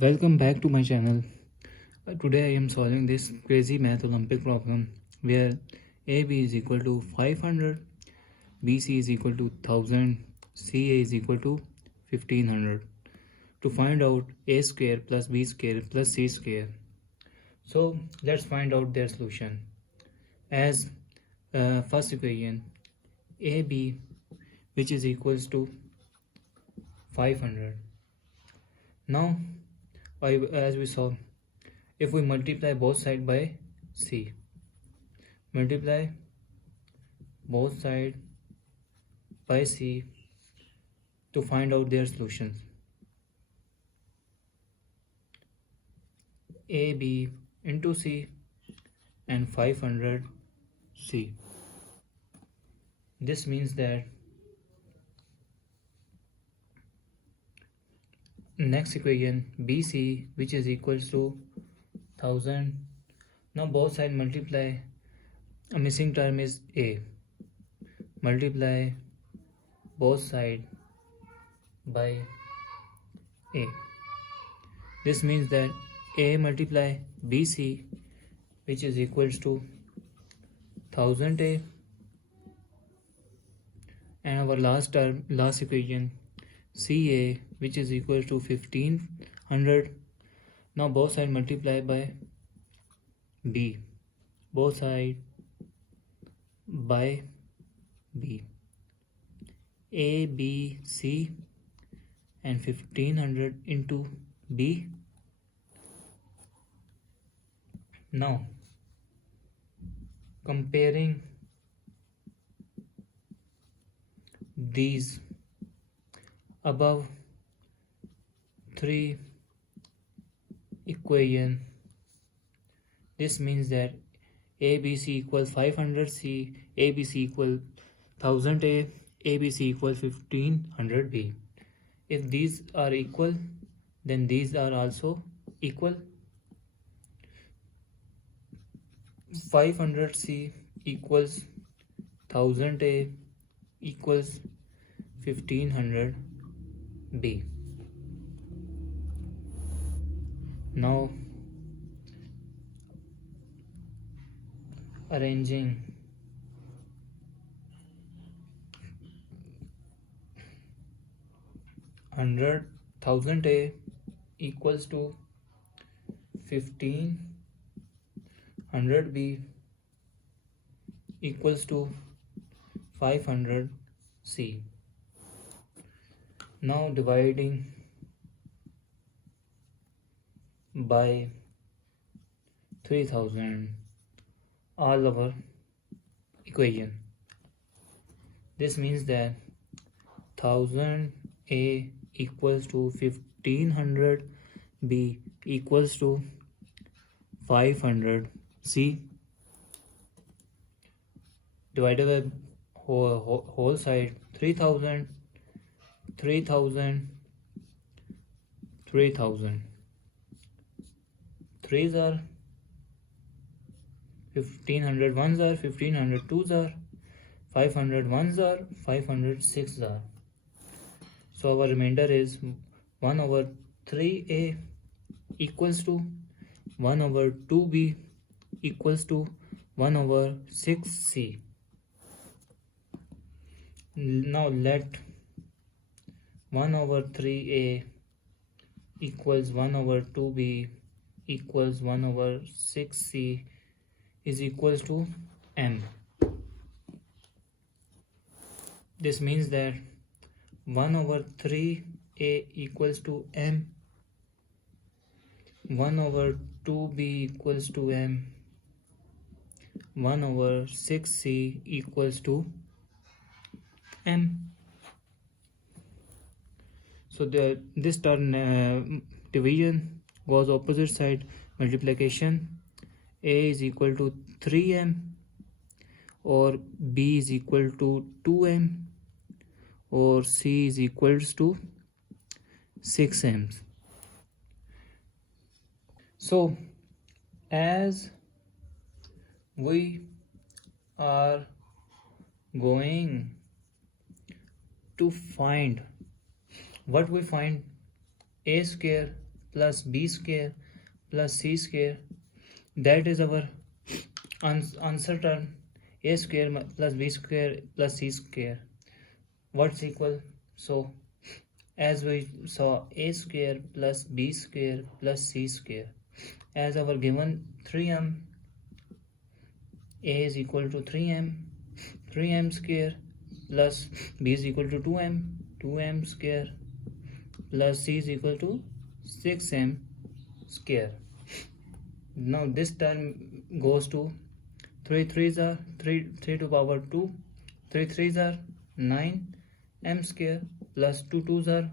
Welcome back to my channel. Today I am solving this crazy math Olympic problem where AB is equal to 500, BC is equal to 1000, CA is equal to 1500 to find out A square plus B square plus C square. So let's find out their solution. As first equation, AB which is equals to 500. Now as we saw, if we multiply both sides by C, multiply both sides by C to find out their solutions. AB into C and 500 C. This means that next equation BC which is equals to 1000. Now both sides multiply. A missing term is A. Multiply both sides by A. This means that A multiply BC which is equals to 1000 A, and our last equation CA which is equal to 1500. Now both sides multiply by B, both sides by B, A, B, C and 1500 into B. Now comparing these above three equation, this means that ABC equals 500C, ABC equals 1000A, ABC equals 1500B. If these are equal, then these are also equal. 500C equals 1000A equals 1500B. Now arranging thousand A equals to 1500B equals to 500C. Now dividing by 3000 all our equation. This means that 1000A equals to 1500B equals to 500C. Divided by whole side 3000, 3000, 3000. 3s are 1500, 1s are 1500, 2s are 500, 1s are 500, 6s are. So our remainder is 1 over 3A equals to 1 over 2B equals to 1 over 6C. Now let 1 over 3A equals 1 over 2B equals 1 over 6C is equals to M. This means that 1 over 3A equals to M, 1 over 2B equals to M, 1 over 6C equals to M. So this term division goes opposite side, multiplication. A is equal to 3M or B is equal to 2M or C is equals to 6M. So as we are going to find what we find, A square plus b square plus c square. That is our answer term. A square plus b square plus c square. What's equal? So as we saw, a square plus b square plus c square. As our given 3m, a is equal to 3m square plus b is equal to 2m square plus c is equal to 6m square. Now this term goes to 3 3s are 3 to power 2, 3 3s are 9m square plus 2 2s are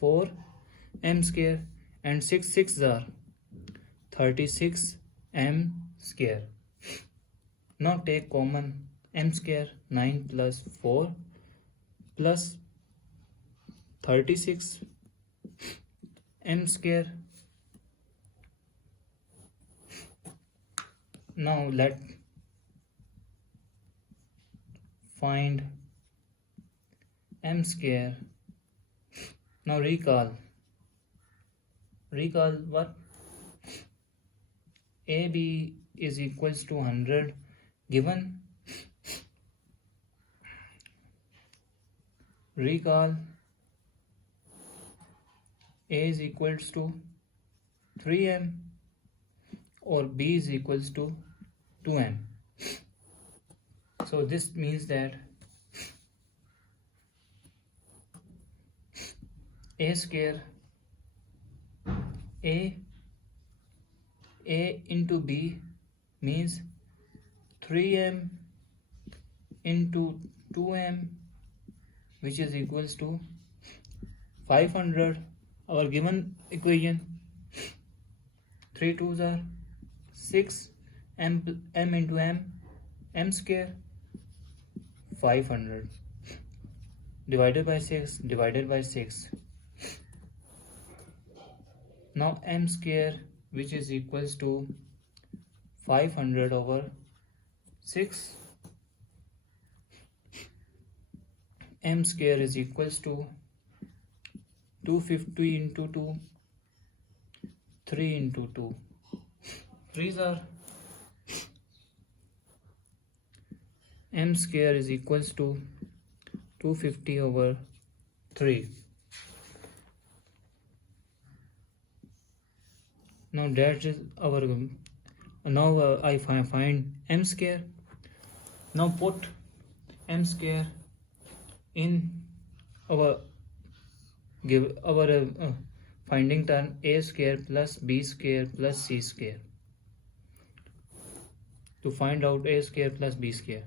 4m square and 6 6s are 36m square. Now take common m square. 9 plus 4 plus 36 m square. Now let find m square. Now recall what? AB is equals to 100 given. Recall A is equals to 3m or B is equals to 2m. So this means that a square a into b means 3m into 2m, which is equals to 500. Our given equation, 3 2s are 6 m into m square 500 divided by 6. Now m square, which is equals to 500 over 6. M square is equals to 250 into 2, 3 into 2. 3s are m square is equals to 250 over 3. Now that is our I find m square. Now put m square in our finding term a square plus b square plus c square to find out a square plus b square.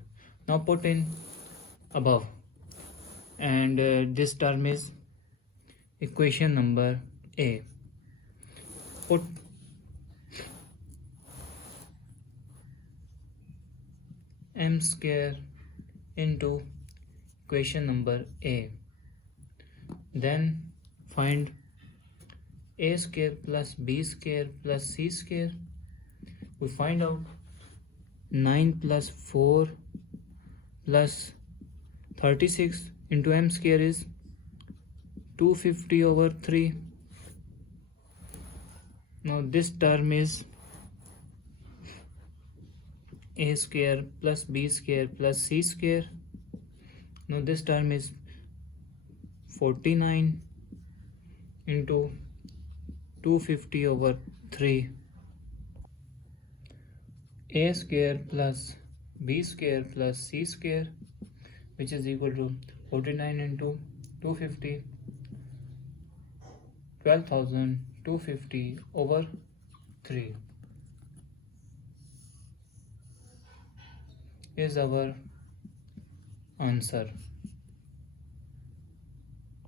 Now put in above, and this term is equation number A. Put m square into equation number A. Then find a square plus b square plus c square. We find out 9 plus 4 plus 36 into m square is 250 over 3. Now this term is a square plus b square plus c square. Now this term is 49 into 250 over 3. A square plus b square plus c square, which is equal to 49 into 250, 12,250 over 3 is our answer.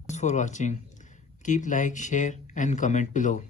Thanks for watching. Keep like, share and comment below.